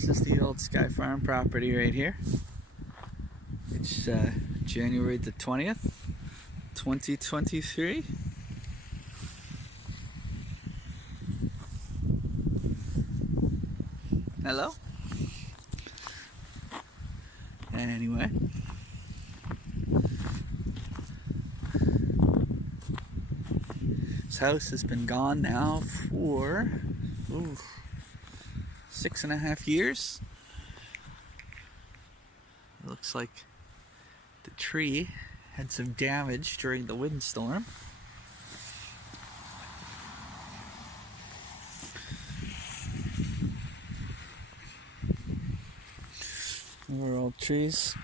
This is the old Skye Farm property right here. It's January the 20th, 2023. Hello? Anyway. This house has been gone now for 6.5 years. It looks like the tree had some damage during the windstorm. More old trees.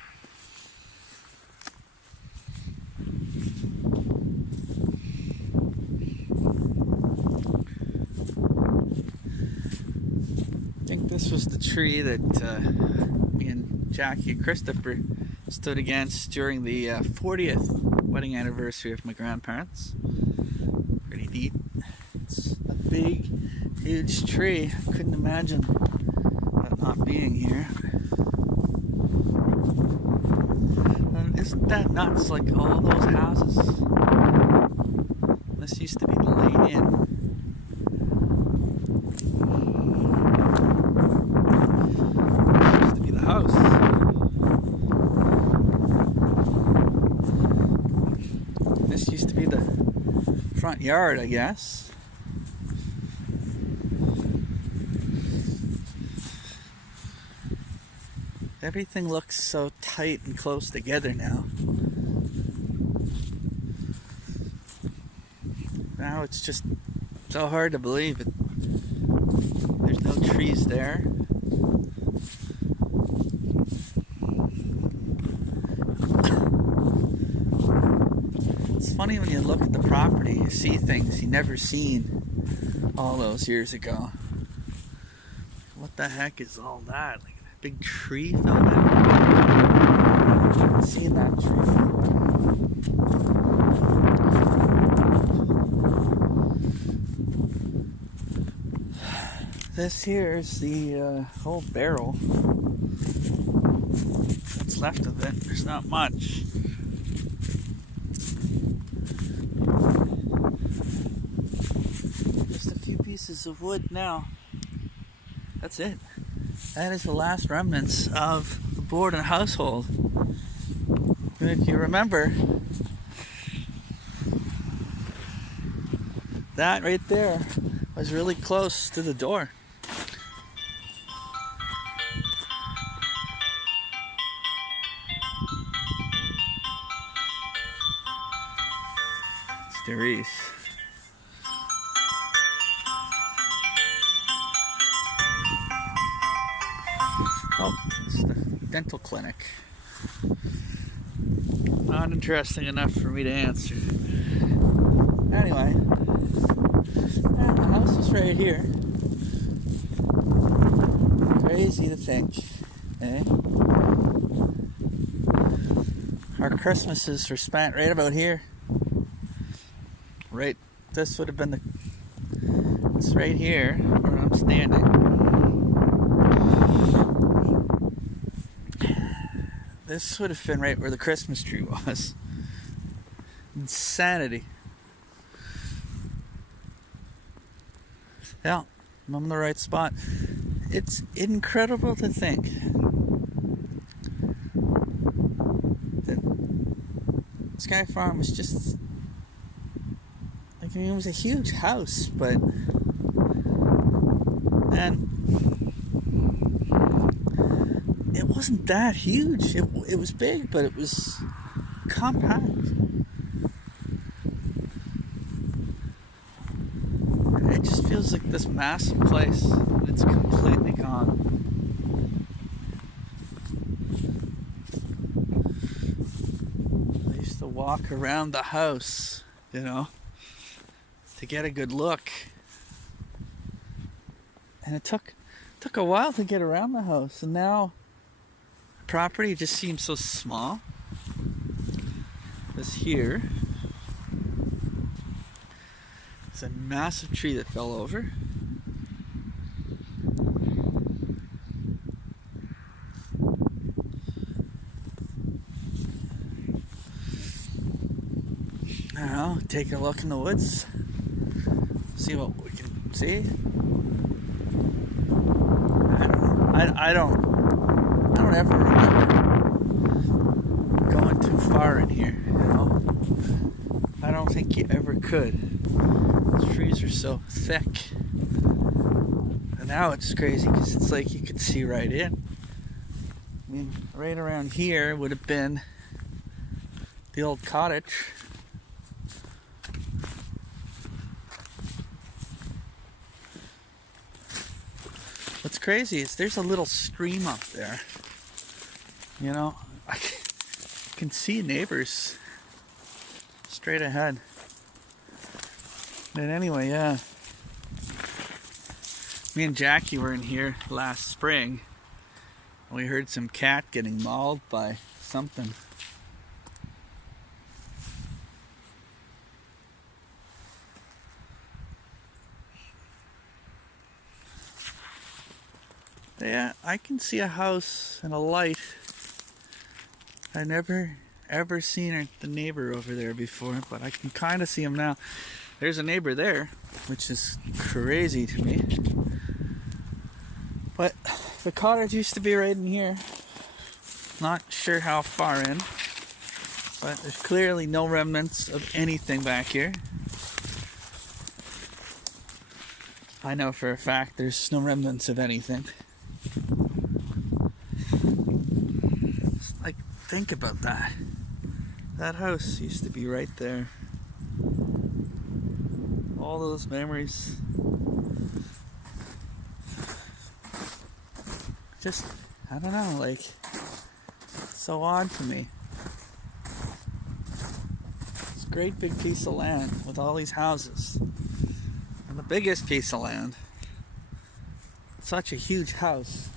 I think this was the tree that me and Jackie and Christopher stood against during the 40th wedding anniversary of my grandparents. Pretty neat. It's a big, huge tree. I couldn't imagine that not being here. And isn't that nuts? Like all those houses. This used to be the Lane Inn. House. This used to be the front yard, I guess. Everything looks so tight and close together now. Now it's just so hard to believe it. There's no trees there. It's funny when you look at the property, you see things you never seen all those years ago. What the heck is all that? Like a big tree fell down? I haven't seen that tree before. This here is the whole barrel. What's left of it? There's not much. Pieces of wood now. That's it. That is the last remnants of the Borden household. And if you remember, that right there was really close to the door. It's Therese. Oh, it's the dental clinic. Not interesting enough for me to answer. Anyway, the house is right here. Crazy to think, eh? Our Christmases were spent right about here. Right, this would have been it's right here where I'm standing. This would have been right where the Christmas tree was. Insanity. Yeah, I'm in the right spot. It's incredible to think that Skye Farm was just like, I mean, it was a huge house, but it wasn't that huge. It was big, but it was compact. It just feels like this massive place, and it's completely gone. I used to walk around the house, you know, to get a good look. And it took a while to get around the house, and now property just seems so small. This here is a massive tree that fell over. take a look in the woods, see what we can see. I don't ever remember going too far in here, you know. I don't think you ever could. The trees are so thick. And now it's crazy because it's like you could see right in. I mean, right around here would have been the old cottage. What's crazy is there's a little stream up there. You know, I can see neighbors straight ahead. But anyway, yeah. Me and Jackie were in here last spring. We heard some cat getting mauled by something. Yeah, I can see a house and a light. I never ever seen the neighbor over there before, but I can kind of see him now. There's a neighbor there, which is crazy to me. But the cottage used to be right in here. Not sure how far in, but there's clearly no remnants of anything back here. I know for a fact there's no remnants of anything. Like, think about that. That house used to be right there. All those memories. Just, I don't know, like, so odd to me. It's a great big piece of land with all these houses. And the biggest piece of land. Such a huge house.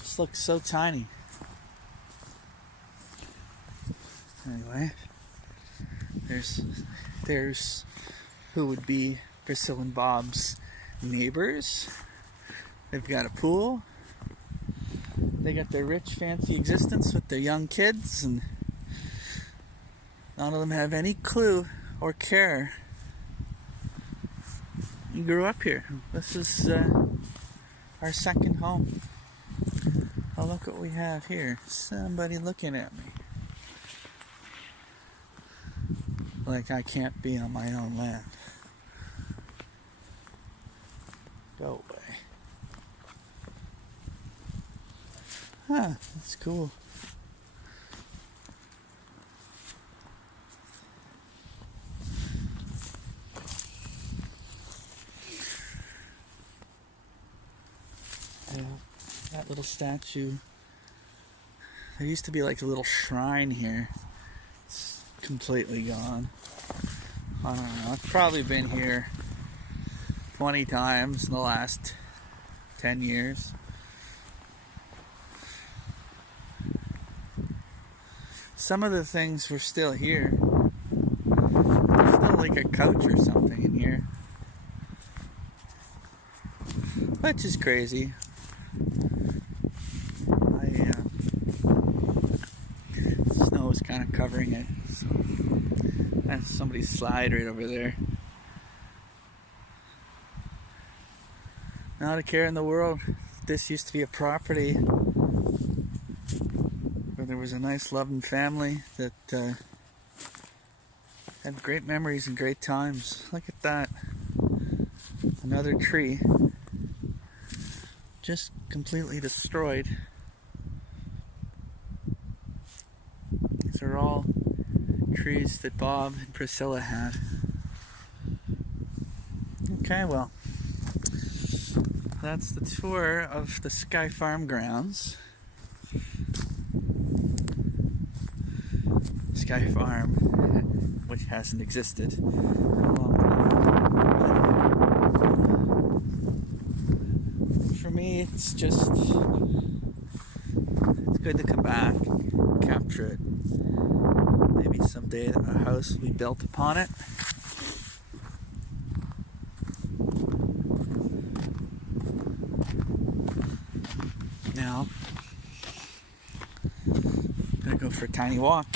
Just looks so tiny. Anyway, there's who would be Priscilla and Bob's neighbors. They've got a pool. They got their rich, fancy existence with their young kids, and none of them have any clue or care. You grew up here. This is our second home. Oh, look what we have here. Somebody looking at me. Like I can't be on my own land. Go away. Huh, that's cool. Yeah, that little statue. There used to be like a little shrine here. It's completely gone. I don't know. I've probably been here 20 times in the last 10 years. Some of the things were still here. There's still like a couch or something in here. Which is crazy. Snow is kind of covering it. So that's somebody's slide right over there. Not a care in the world. This used to be a property where there was a nice loving family that had great memories and great times. Look at that. Another tree. Just completely destroyed. These are all trees that Bob and Priscilla had. Okay, well, that's the tour of the Skye Farm grounds. Skye Farm, which hasn't existed in a long time. For me, it's just, it's good to come back and capture it. Maybe someday a house will be built upon it. Now, I'm gonna go for a tiny walk.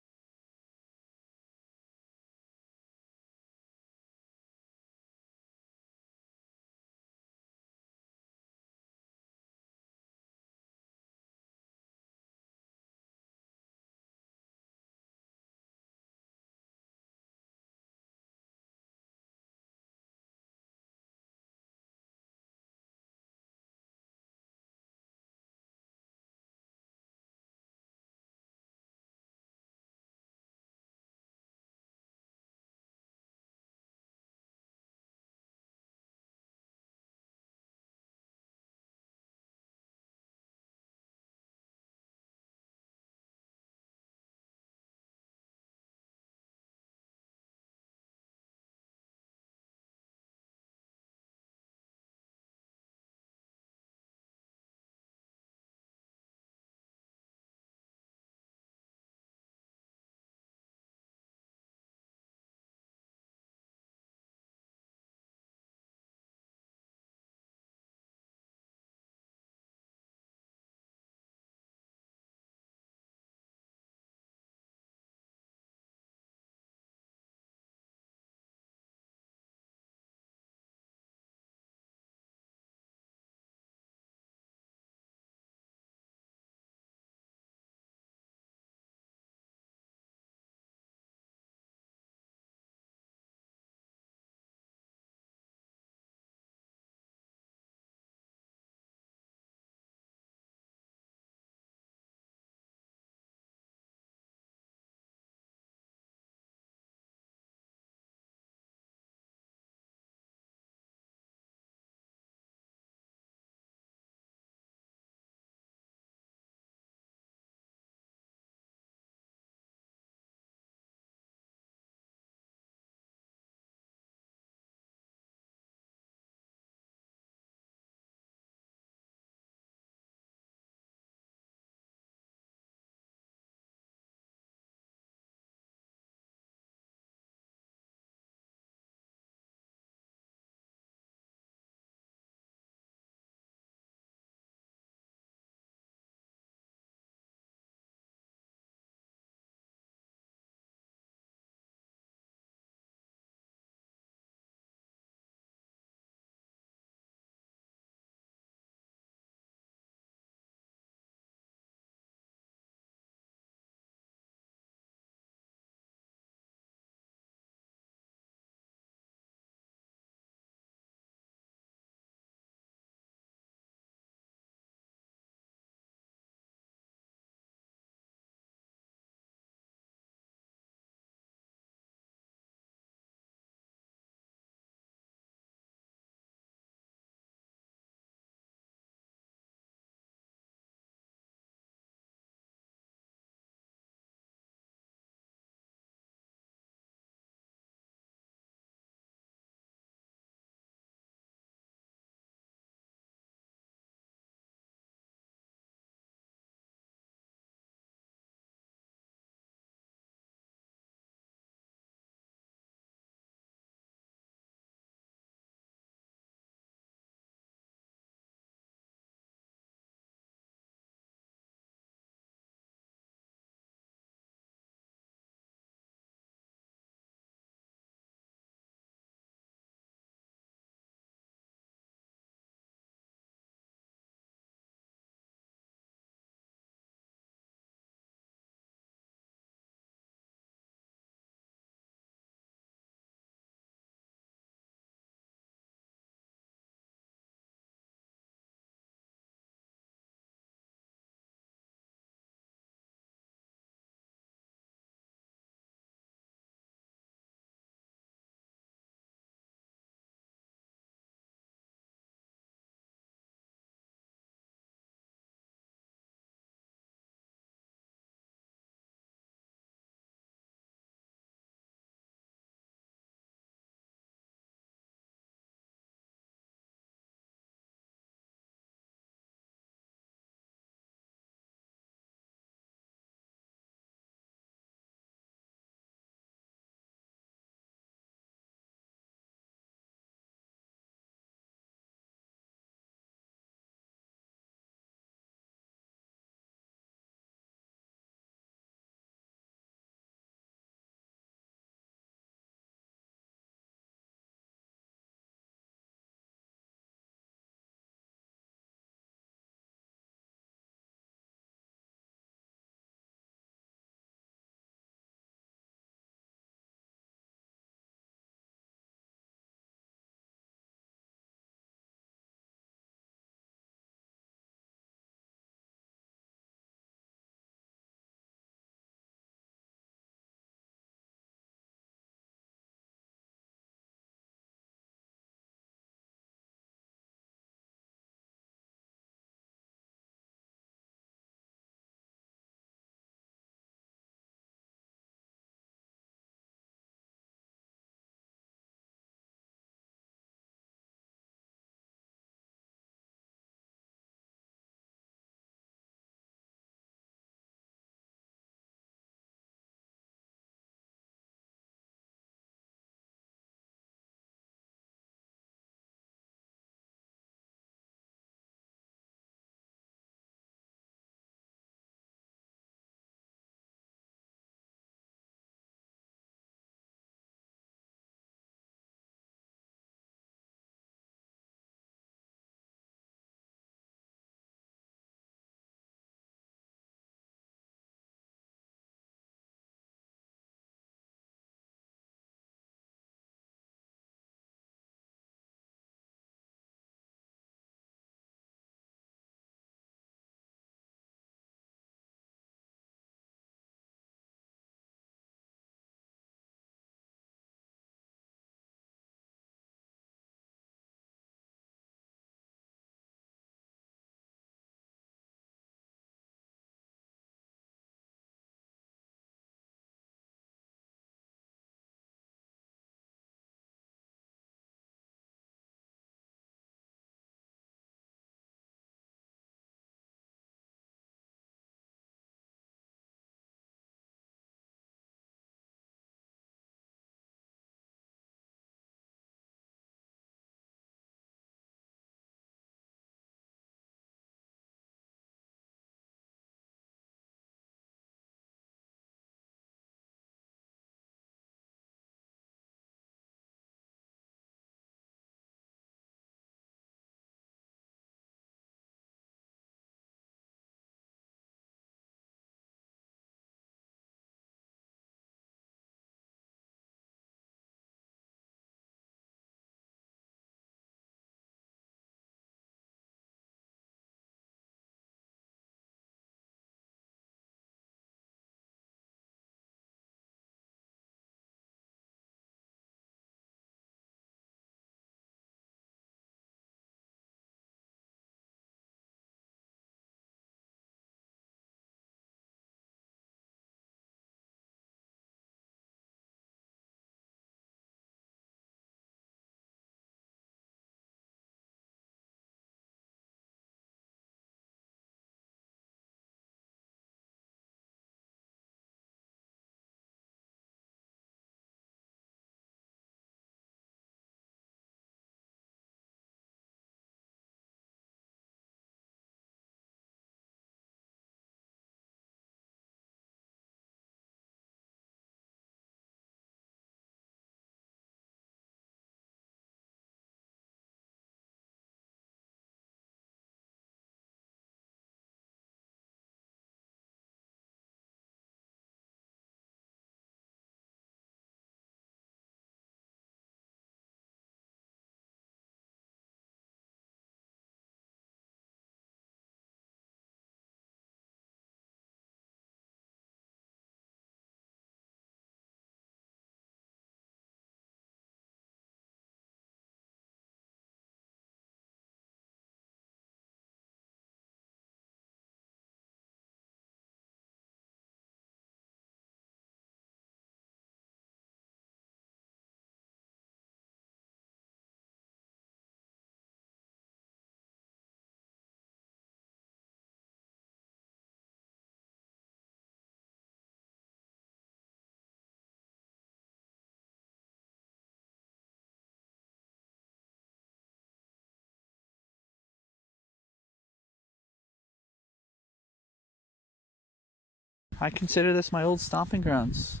I consider this my old stomping grounds,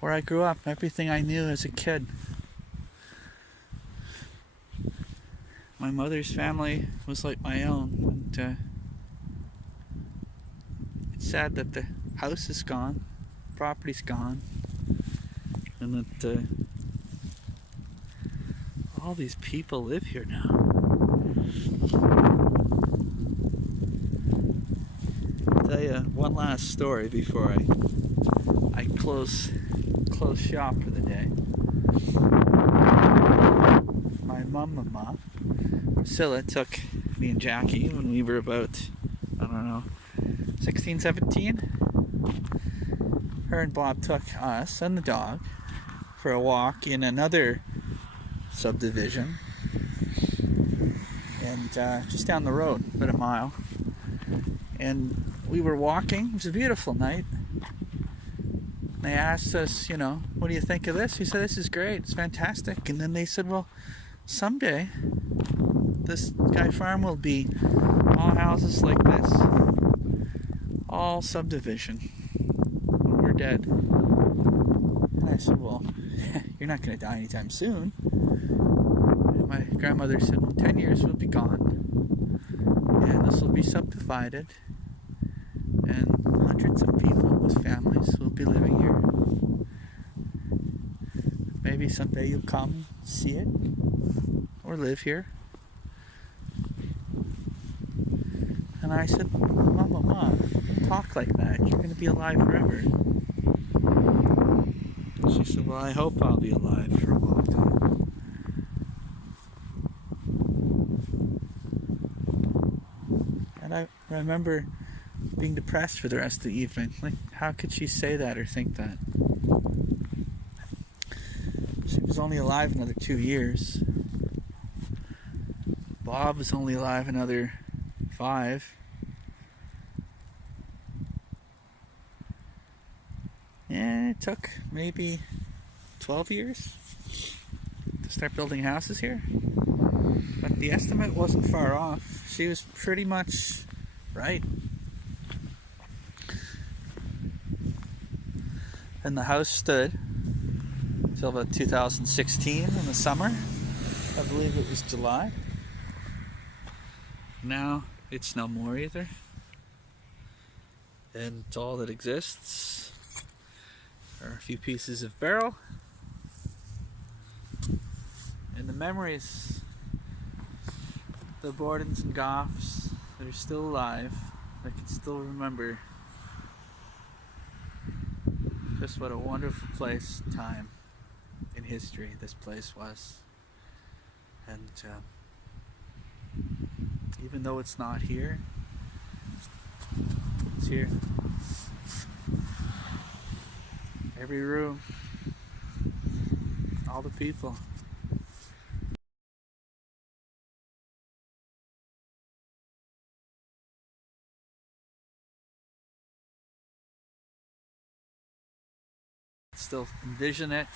where I grew up, everything I knew as a kid. My mother's family was like my own, and it's sad that the house is gone, property's gone, and that all these people live here now. I'll tell you one last story before I close shop for the day. My mama, Priscilla, took me and Jackie when we were about, I don't know, 16, 17. Her and Bob took us and the dog for a walk in another subdivision, and just down the road, about a mile. And we were walking. It was a beautiful night. They asked us, what do you think of this? We said, this is great, it's fantastic. And then they said, well, someday this Skye farm will be all houses like this, all subdivision, when we're dead. And I said, well, you're not going to die anytime soon. And my grandmother said, well, 10 years we'll be gone, and this will be subdivided, and hundreds of people with families will be living here. Maybe someday you'll come see it or live here. And I said, Mama, don't talk like that. You're going to be alive forever. She said, well, I hope I'll be alive for a long time. And I remember being depressed for the rest of the evening. Like, how could she say that or think that? She was only alive another 2 years. Bob was only alive another 5. And it took maybe 12 years to start building houses here. But the estimate wasn't far off. She was pretty much right. And the house stood until about 2016 in the summer. I believe it was July. Now it's no more either. And all that exists are a few pieces of barrel and the memories, the Bordens and Goffs that are still alive. I can still remember just what a wonderful place, time in history this place was. And even though it's not here, it's here. Every room, all the people. Still envision it.